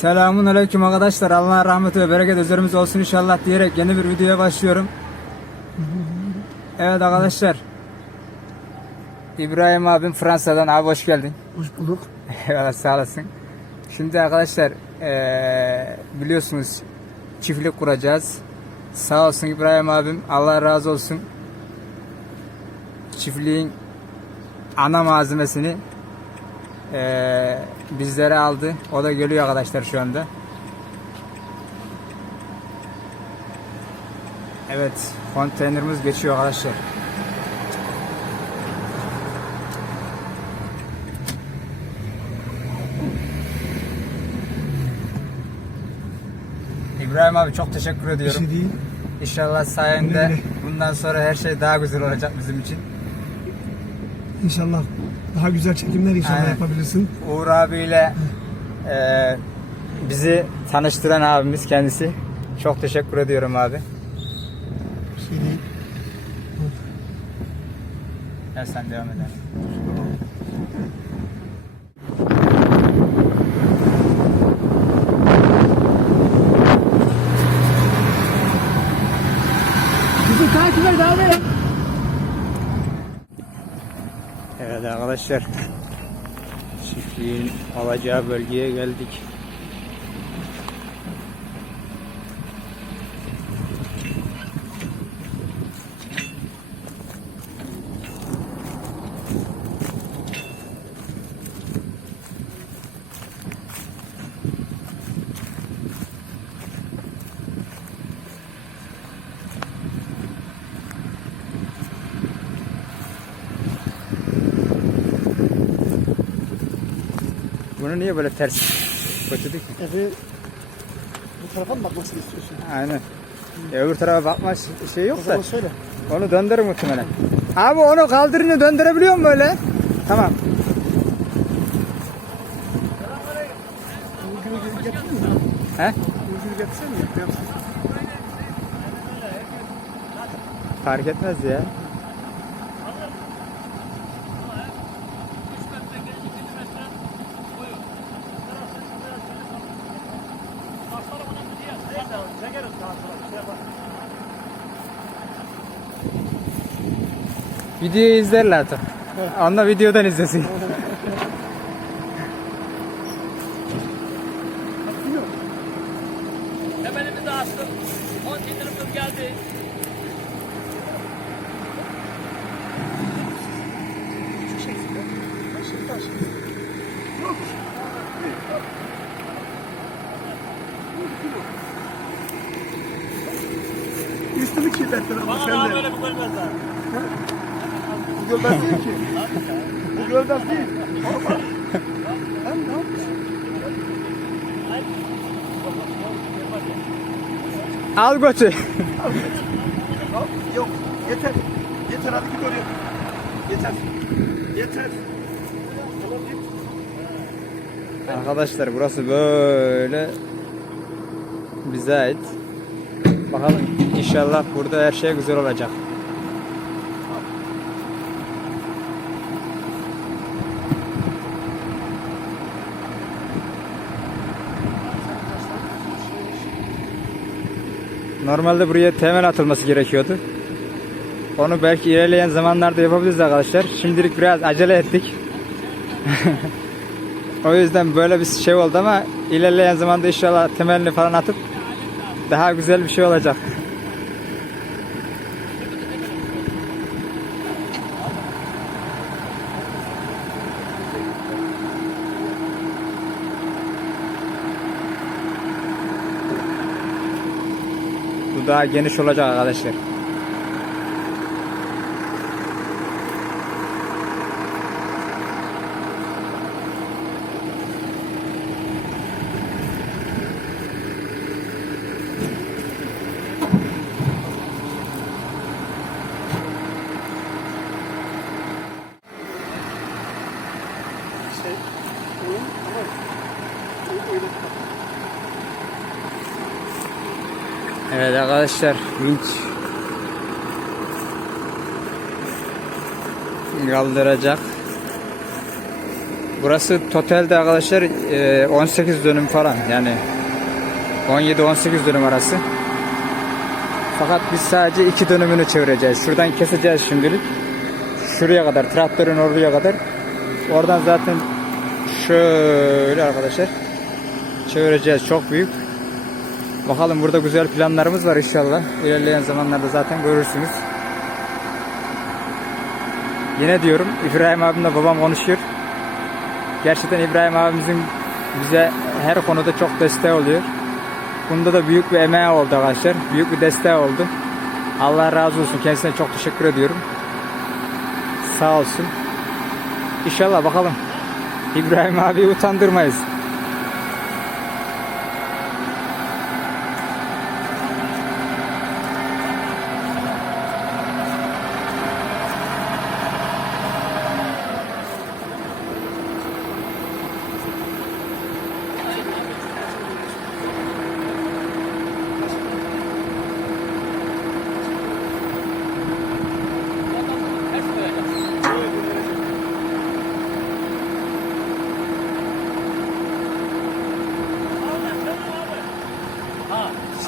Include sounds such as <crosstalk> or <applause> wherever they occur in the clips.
Selamun aleyküm arkadaşlar. Allah'ın rahmeti ve bereket üzerimize olsun inşallah diyerek yeni bir videoya başlıyorum. Evet arkadaşlar. İbrahim abim Fransa'dan abi hoş geldin. Hoş bulduk. Eyvallah sağ olasın. Şimdi arkadaşlar eee, biliyorsunuz çiftlik kuracağız. Sağ olsun İbrahim abim. Allah razı olsun. Çiftliğin ana malzemesini eee, bizlere aldı. O da geliyor arkadaşlar şu anda. Evet, konteynerimiz geçiyor arkadaşlar. İbrahim abi çok teşekkür Bir ediyorum. şey değil. İnşallah sayende bundan sonra her şey daha güzel olacak bizim için. İnşallah daha güzel çekimler inşallah Aynen. yapabilirsin. Uğur abiyle eee, bizi tanıştıran abimiz kendisi. Çok teşekkür ediyorum abi. Bir şey değil. Gel sen devam edelim. Bizi takip et abi. Evet arkadaşlar. Çiftliğin alacağı bölgeye geldik. Bunu niye böyle ters götürdük? Efe bu tarafa mı bakmasını istiyorsun? Aynen. E, öbür tarafa bakma şey yok da. söyle. Onu döndürür muhtemelen. Abi onu kaldırınca döndürebiliyor musun böyle? Tamam. Ucunu getirdin mi? He? Ucunu getirsene mi? Fark etmez ya. Videoyu izlerler artık. Onunla videodan izlesin. <laughs> Temelimizi açtık. Konteynerimiz geldi. Üstümü kirlettin ama Bana sen daha de. böyle bu görmezler. Bu gölden değil ki. Bu gölden değil. Normal. Sen ne yapıyorsun? Al götür. Al, Yok. Yeter. Yeter hadi git oraya. Yeter. Yeter. Arkadaşlar burası böyle bize ait. Bakalım inşallah burada her şey güzel olacak. Normalde buraya temel atılması gerekiyordu. Onu belki ilerleyen zamanlarda yapabiliriz arkadaşlar. Şimdilik biraz acele ettik. <laughs> O yüzden böyle bir şey oldu ama ilerleyen zamanda inşallah temelini falan atıp daha güzel bir şey olacak. <laughs> Bu daha geniş olacak arkadaşlar. Evet arkadaşlar vinç kaldıracak. Burası totalde arkadaşlar e, 18 dönüm falan yani 17-18 dönüm arası. Fakat biz sadece iki dönümünü çevireceğiz. Şuradan keseceğiz şimdilik. Şuraya kadar, traktörün oraya kadar. Oradan zaten şöyle arkadaşlar çevireceğiz. Çok büyük. Bakalım burada güzel planlarımız var inşallah. İlerleyen zamanlarda zaten görürsünüz. Yine diyorum İbrahim abimle babam konuşuyor. Gerçekten İbrahim abimizin bize her konuda çok desteği oluyor. Bunda da büyük bir emeği oldu arkadaşlar. Büyük bir desteği oldu. Allah razı olsun. Kendisine çok teşekkür ediyorum. Sağ olsun. İnşallah bakalım. İbrahim abi utandırmayız.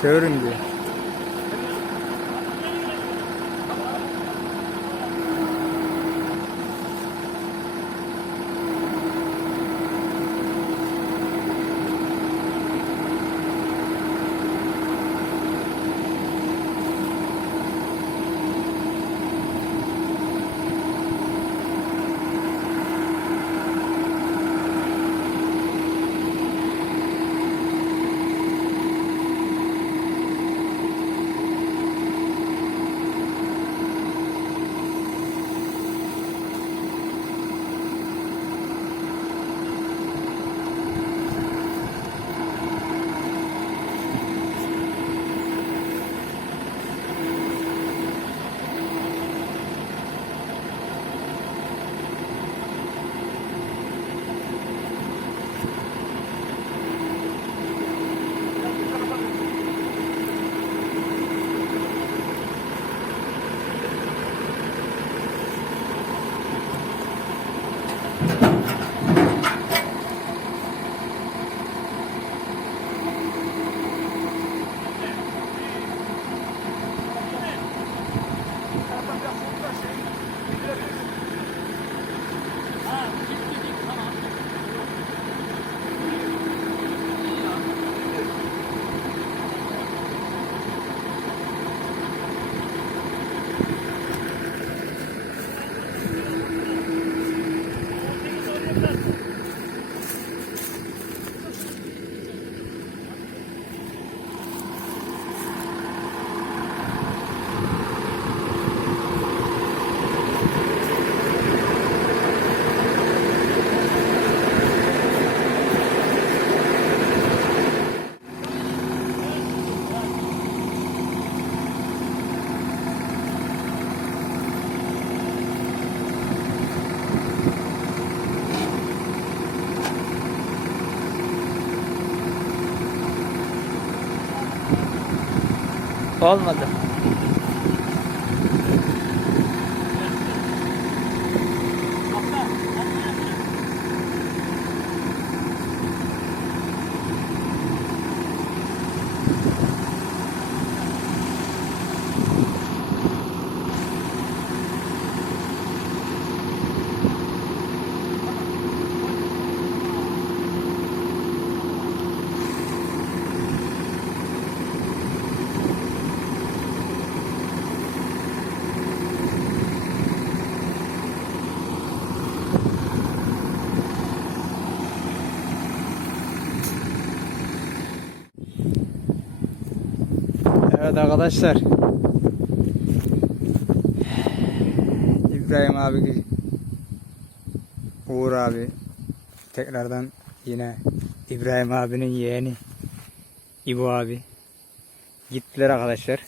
게으른 게. Olmadı. Evet arkadaşlar. İbrahim abi, Uğur abi, tekrardan yine İbrahim abinin yeğeni İbo abi gittiler arkadaşlar.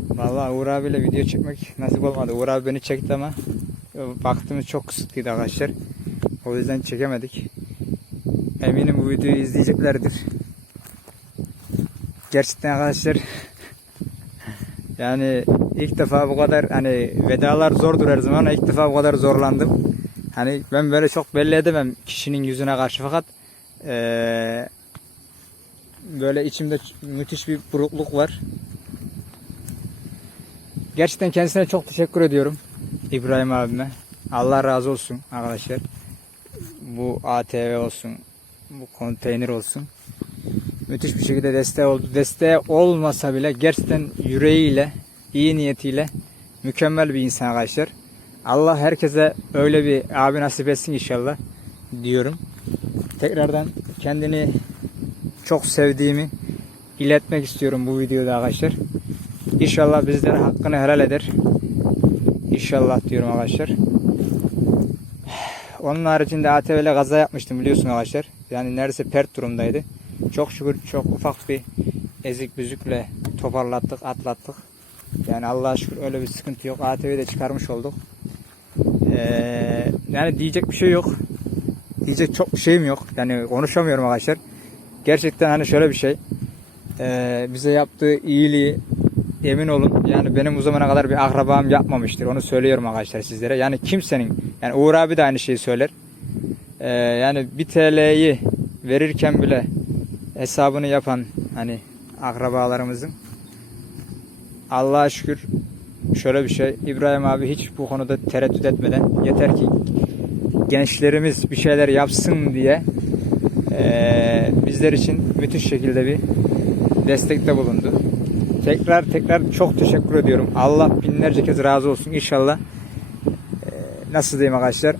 Vallahi Uğur abiyle video çekmek nasip olmadı. Uğur abi beni çekti ama vaktimiz çok kısıtlıydı arkadaşlar. O yüzden çekemedik. Eminim bu videoyu izleyeceklerdir. Gerçekten arkadaşlar yani ilk defa bu kadar hani vedalar zordur her zaman ama ilk defa bu kadar zorlandım. Hani ben böyle çok belli edemem kişinin yüzüne karşı fakat eee, böyle içimde müthiş bir burukluk var. Gerçekten kendisine çok teşekkür ediyorum. İbrahim abime. Allah razı olsun arkadaşlar. Bu ATV olsun, bu konteyner olsun. Müthiş bir şekilde desteği oldu. Desteği olmasa bile gerçekten yüreğiyle, iyi niyetiyle mükemmel bir insan arkadaşlar. Allah herkese öyle bir abi nasip etsin inşallah diyorum. Tekrardan kendini çok sevdiğimi iletmek istiyorum bu videoda arkadaşlar. İnşallah bizlere hakkını helal eder. İnşallah diyorum arkadaşlar. Onun haricinde ATV ile kaza yapmıştım biliyorsun arkadaşlar. Yani neredeyse pert durumdaydı. Çok şükür çok ufak bir ezik büzükle toparlattık, atlattık. Yani Allah'a şükür öyle bir sıkıntı yok. ATV'yi de çıkarmış olduk. Ee, yani diyecek bir şey yok. Diyecek çok bir şeyim yok. Yani konuşamıyorum arkadaşlar. Gerçekten hani şöyle bir şey. Ee, bize yaptığı iyiliği emin olun yani benim bu zamana kadar bir akrabam yapmamıştır. Onu söylüyorum arkadaşlar sizlere. Yani kimsenin yani Uğur abi de aynı şeyi söyler. Ee, yani bir TL'yi verirken bile hesabını yapan hani akrabalarımızın Allah'a şükür şöyle bir şey İbrahim abi hiç bu konuda tereddüt etmeden yeter ki gençlerimiz bir şeyler yapsın diye eee, bizler için müthiş şekilde bir destekte bulundu. Tekrar tekrar çok teşekkür ediyorum. Allah binlerce kez razı olsun. İnşallah eee, nasıl diyeyim arkadaşlar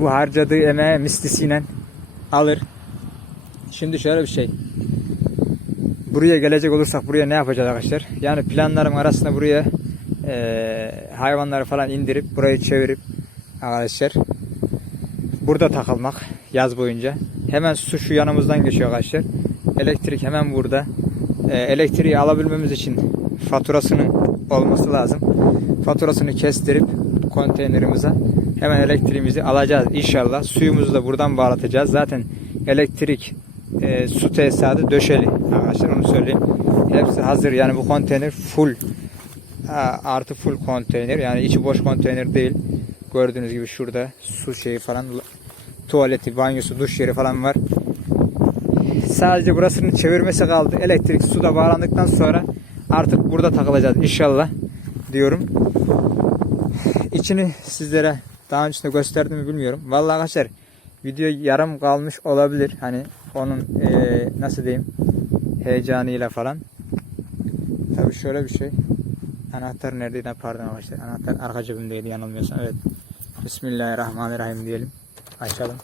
bu harcadığı emeğe mislisiyle alır. Şimdi şöyle bir şey. Buraya gelecek olursak buraya ne yapacağız arkadaşlar? Yani planlarım arasında buraya eee, hayvanları falan indirip burayı çevirip arkadaşlar burada takılmak yaz boyunca. Hemen su şu yanımızdan geçiyor arkadaşlar. Elektrik hemen burada. Eee, elektriği alabilmemiz için faturasının olması lazım. Faturasını kestirip konteynerimize hemen elektriğimizi alacağız inşallah. Suyumuzu da buradan bağlatacağız. Zaten elektrik e, su tesisatı döşeli arkadaşlar onu söyleyeyim. Hepsi hazır yani bu konteyner full Ha, artı full konteyner yani içi boş konteyner değil. Gördüğünüz gibi şurada su şeyi falan tuvaleti, banyosu, duş yeri falan var. Sadece burasının çevirmesi kaldı. Elektrik suda bağlandıktan sonra artık burada takılacağız inşallah diyorum. İçini sizlere daha öncesinde gösterdim mi bilmiyorum. Vallahi arkadaşlar video yarım kalmış olabilir. Hani onun eee, nasıl diyeyim heyecanıyla falan. Tabii şöyle bir şey. Anahtar neredeydi? Pardon arkadaşlar. Anahtar arka cebimdeydi yanılmıyorsam. Evet. Bismillahirrahmanirrahim diyelim. Açalım.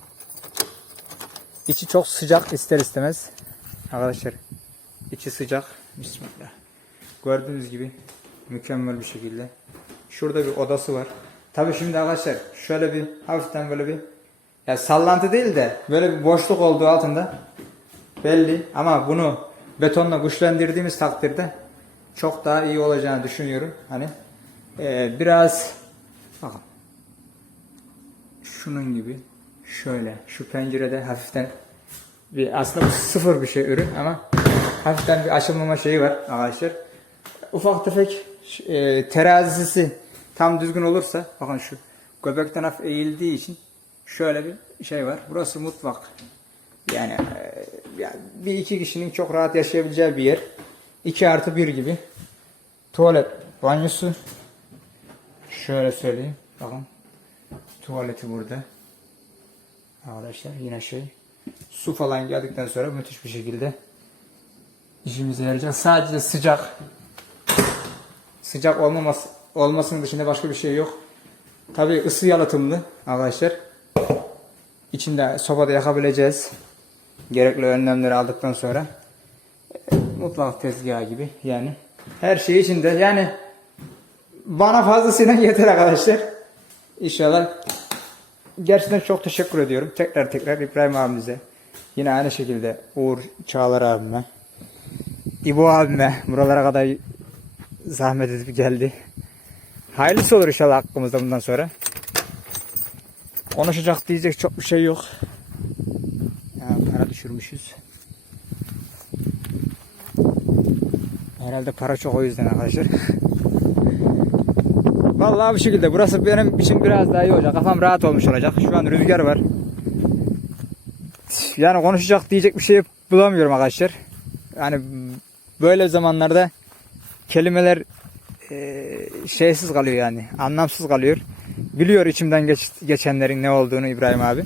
İçi çok sıcak ister istemez. Arkadaşlar içi sıcak. Bismillah. Gördüğünüz gibi mükemmel bir şekilde. Şurada bir odası var. Tabii şimdi arkadaşlar şöyle bir hafiften böyle bir ya sallantı değil de böyle bir boşluk olduğu altında belli ama bunu betonla güçlendirdiğimiz takdirde çok daha iyi olacağını düşünüyorum. Hani eee, biraz bakın şunun gibi şöyle şu pencerede hafiften bir aslında bu sıfır bir şey ürün ama hafiften bir açılmama şeyi var arkadaşlar. Ufak tefek e, terazisi tam düzgün olursa bakın şu göbekten hafif eğildiği için şöyle bir şey var. Burası mutfak. Yani, e, yani bir iki kişinin çok rahat yaşayabileceği bir yer. 2 artı 1 gibi. Tuvalet, banyosu. Şöyle söyleyeyim. Bakın. Tuvaleti burada. Arkadaşlar yine şey. Su falan geldikten sonra müthiş bir şekilde işimize yarayacak. Sadece sıcak. Sıcak olmaması olmasının dışında başka bir şey yok. Tabii ısı yalıtımlı arkadaşlar. İçinde sobada yakabileceğiz. Gerekli önlemleri aldıktan sonra. Mutfak tezgahı gibi yani. Her şey içinde yani bana fazlasıyla <laughs> yeter arkadaşlar. İnşallah gerçekten çok teşekkür ediyorum. Tekrar tekrar İbrahim abimize. Yine aynı şekilde Uğur Çağlar abime. İbo abime. Buralara kadar zahmet edip geldi. Hayırlısı olur inşallah hakkımızda bundan sonra. Konuşacak diyecek çok bir şey yok. Ya para düşürmüşüz. Herhalde para çok o yüzden arkadaşlar. <laughs> Vallahi bu şekilde. Burası benim için biraz daha iyi olacak. Kafam rahat olmuş olacak. Şu an rüzgar var. Yani konuşacak diyecek bir şey bulamıyorum arkadaşlar. Yani böyle zamanlarda kelimeler e, şeysiz kalıyor yani. Anlamsız kalıyor. Biliyor içimden geç, geçenlerin ne olduğunu İbrahim abi.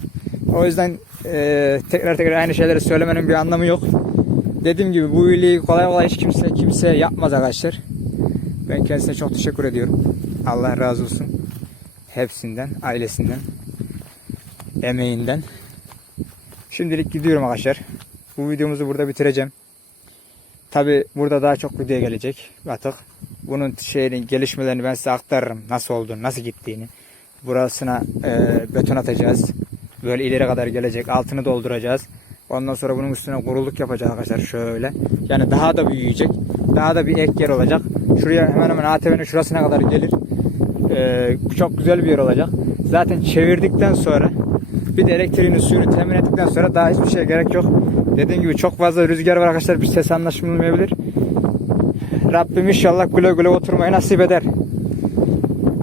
O yüzden e, tekrar tekrar aynı şeyleri söylemenin bir anlamı yok. Dediğim gibi bu iyiliği kolay kolay hiç kimse kimse yapmaz arkadaşlar. Ben kendisine çok teşekkür ediyorum. Allah razı olsun. Hepsinden, ailesinden, emeğinden. Şimdilik gidiyorum arkadaşlar. Bu videomuzu burada bitireceğim. Tabi burada daha çok video gelecek artık. Bunun şeyinin gelişmelerini ben size aktarırım. Nasıl olduğunu, nasıl gittiğini. Burasına e, beton atacağız. Böyle ileri kadar gelecek. Altını dolduracağız. Ondan sonra bunun üstüne kuruluk yapacağız arkadaşlar şöyle. Yani daha da büyüyecek. Daha da bir ek yer olacak. Şuraya hemen hemen ATV'nin şurasına kadar gelir. Ee, çok güzel bir yer olacak. Zaten çevirdikten sonra bir de elektriğini suyunu temin ettikten sonra daha hiçbir şeye gerek yok. Dediğim gibi çok fazla rüzgar var arkadaşlar. Bir ses anlaşılmayabilir. Rabbim inşallah güle güle oturmayı nasip eder.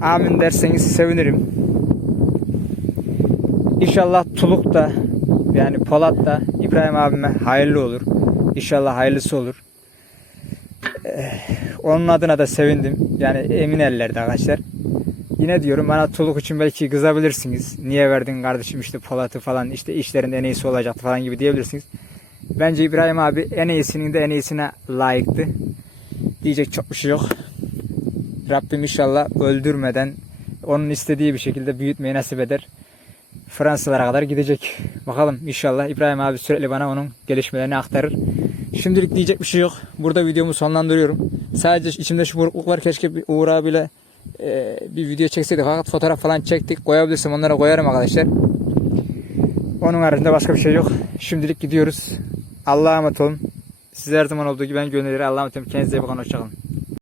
Amin derseniz sevinirim. İnşallah Tuluk da yani Polat da İbrahim abime hayırlı olur. İnşallah hayırlısı olur. Eh, Onun adına da sevindim. Yani emin ellerde arkadaşlar. Yine diyorum bana Tuluk için belki kızabilirsiniz. Niye verdin kardeşim işte Polat'ı falan işte işlerin en iyisi olacaktı falan gibi diyebilirsiniz. Bence İbrahim abi en iyisinin de en iyisine layıktı. Diyecek çok bir şey yok. Rabbim inşallah öldürmeden onun istediği bir şekilde büyütmeyi nasip eder. Fransızlara kadar gidecek. Bakalım inşallah İbrahim abi sürekli bana onun gelişmelerini aktarır. Şimdilik diyecek bir şey yok. Burada videomu sonlandırıyorum. Sadece içimde şu burukluk var. Keşke Uğur abiyle e, bir video çekseydik. Fakat fotoğraf falan çektik. Koyabilirsem onlara koyarım arkadaşlar. Onun haricinde başka bir şey yok. Şimdilik gidiyoruz. Allah'a emanet olun. Size her zaman olduğu gibi ben gönülleri Allah'a emanet olun. Kendinize iyi bakın. Hoşçakalın.